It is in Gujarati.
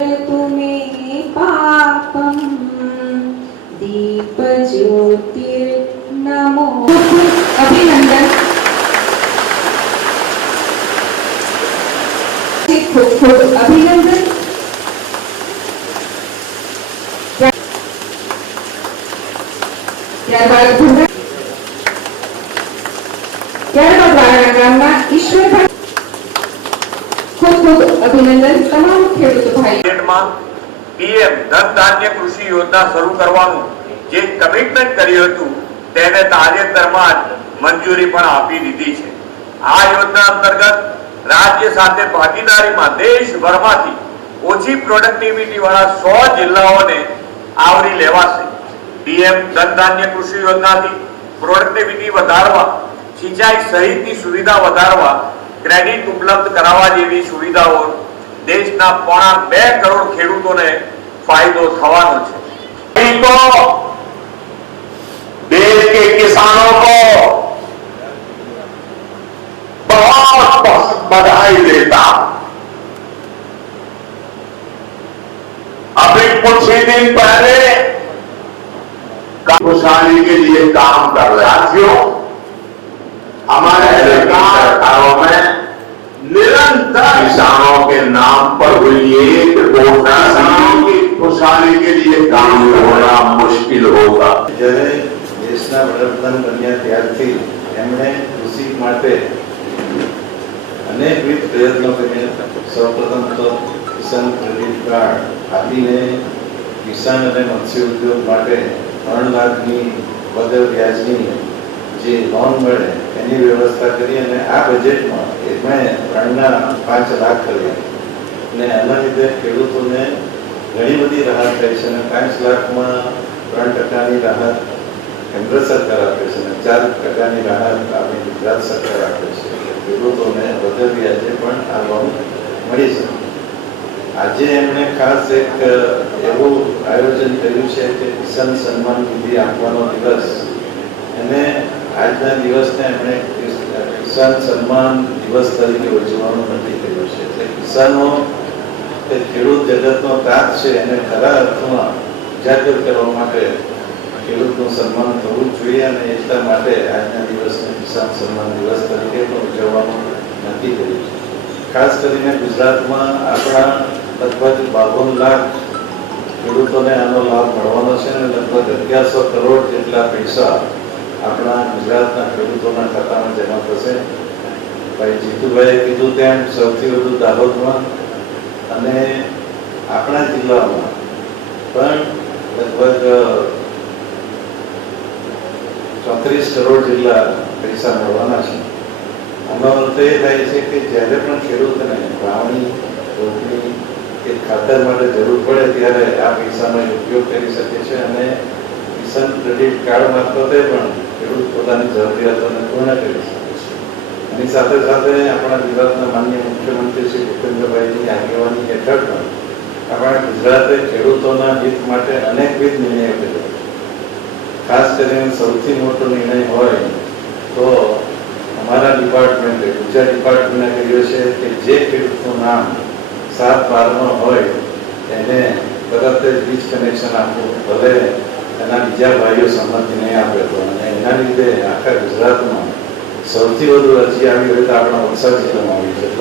तुमे पापं दीपज्योतिर्नमो अभिनंदन खूप खूप अभिनंदन ત્યારબાદ ભૂરા ત્યારબાદ વાળા ગામના ઈશ્વરભાઈ ઓછી વાળા સો જિલ્લાઓને આવરી લેવાશે. પીએમ ધન કૃષિ યોજનાથી પ્રોડક્ટિવિટી વધારવા, સિંચાઈ સહિતની સુવિધા વધારવા ક્રેડિટ ઉપલબ્ધ કરાવવા જેવી સુવિધાઓ દેશના પોણા બે કરોડ ખેડૂતોને ફાયદો થવાનો છે तो देश के किसानों को बहुत बहुत बधाई देता अभी कुछ ही दिन पहले खुशहाली के लिए काम कर रहे साथियों हमारे सरकारों मुश्किल होगा જ્યારે દેશના વડાપ્રધાન બન્યા ત્યારથી એમણે કૃષિ માટે અનેકવિધ પ્રયત્નો કર્યા સૌપ્રથમ તો કિસાન ક્રેડિટ કાર્ડ આપીને કિસાન અને મત્સ્ય ઉદ્યોગ માટે ત્રણ લાખની વગર વ્યાજની જે લોન મળે એની વ્યવસ્થા કરી અને આ બજેટમાં એમણે ત્રણના પાંચ લાખ કર્યા અને આના લીધે ખેડૂતોને ઘણી બધી રાહત થઈ છે અને પાંચ લાખમાં ત્રણ ટકાની રાહત કેન્દ્ર સરકાર આપે છે અને ચાર ટકાની રાહત આપણી ગુજરાત સરકાર આપે છે. ખેડૂતોને વધુ વ્યાજે પણ આ લોન મળી શકે. આજે એમણે ખાસ એક એવું આયોજન કર્યું છે કે કિસાન સન્માન નિધિ આપવાનો દિવસ. અને આજના દિવસને એમણે કિસાન સન્માન દિવસ તરીકે ઉજવવાનું નક્કી કર્યું છે. એટલે કિસાનો, તે ખેડૂત જગતનો તાત છે, એને ખરા અર્થમાં ઉજાગર કરવા માટે ખેડૂતનું સન્માન થવું જોઈએ અને એટલા માટે આજના દિવસને કિસાન સન્માન દિવસ તરીકે પણ ઉજવવાનું નક્કી કર્યું છે ખાસ કરીને ગુજરાતમાં આપણા લગભગ બાવન લાખ ખેડૂતોને આનો લાભ મળવાનો છે અને લગભગ અગિયારસો કરોડ જેટલા પૈસા આપણા ગુજરાતના ખેડૂતોના ખાતામાં જમા થશે. ભાઈ જીતુભાઈએ કીધું તેમ સૌથી વધુ દાહોદમાં અને આપણા જિલ્લામાં પણ લગભગ ચોત્રીસ કરોડ જેટલા પૈસા મળવાના છે. આનો અર્થ એ થાય છે કે જ્યારે પણ ખેડૂતને વાવણી, રોપણી કે ખાતર માટે જરૂર પડે ત્યારે આ પૈસાનો ઉપયોગ કરી શકે છે અને કિસાન ક્રેડિટ કાર્ડ મારફતે પણ ખેડૂત પોતાની જરૂરિયાતોને પૂર્ણ કરી શકે છે. એની સાથે સાથે આપણા ગુજરાતના માનનીય મુખ્યમંત્રી શ્રી ભૂપેન્દ્રભાઈની આગેવાની હેઠળ પણ આપણા ખેડૂતોના હિત માટે અનેકવિધ નિર્ણયો કર્યા ખાસ કરીને સૌથી મોટો નિર્ણય હોય તો અમારા ડિપાર્ટમેન્ટે ગુજરાત ડિપાર્ટમેન્ટે કર્યો છે કે જે ખેડૂતનું નામ સાત બારમાં હોય એને તરત જ વીજ કનેક્શન આપવું, ભલે એના બીજા ભાઈઓ સંમતિ નહીં આપે તો અને એના લીધે આખા ગુજરાતમાં સૌથી વધુ અરજી આવી હોય તો આપણા વલસાડ જિલ્લામાં આવી છે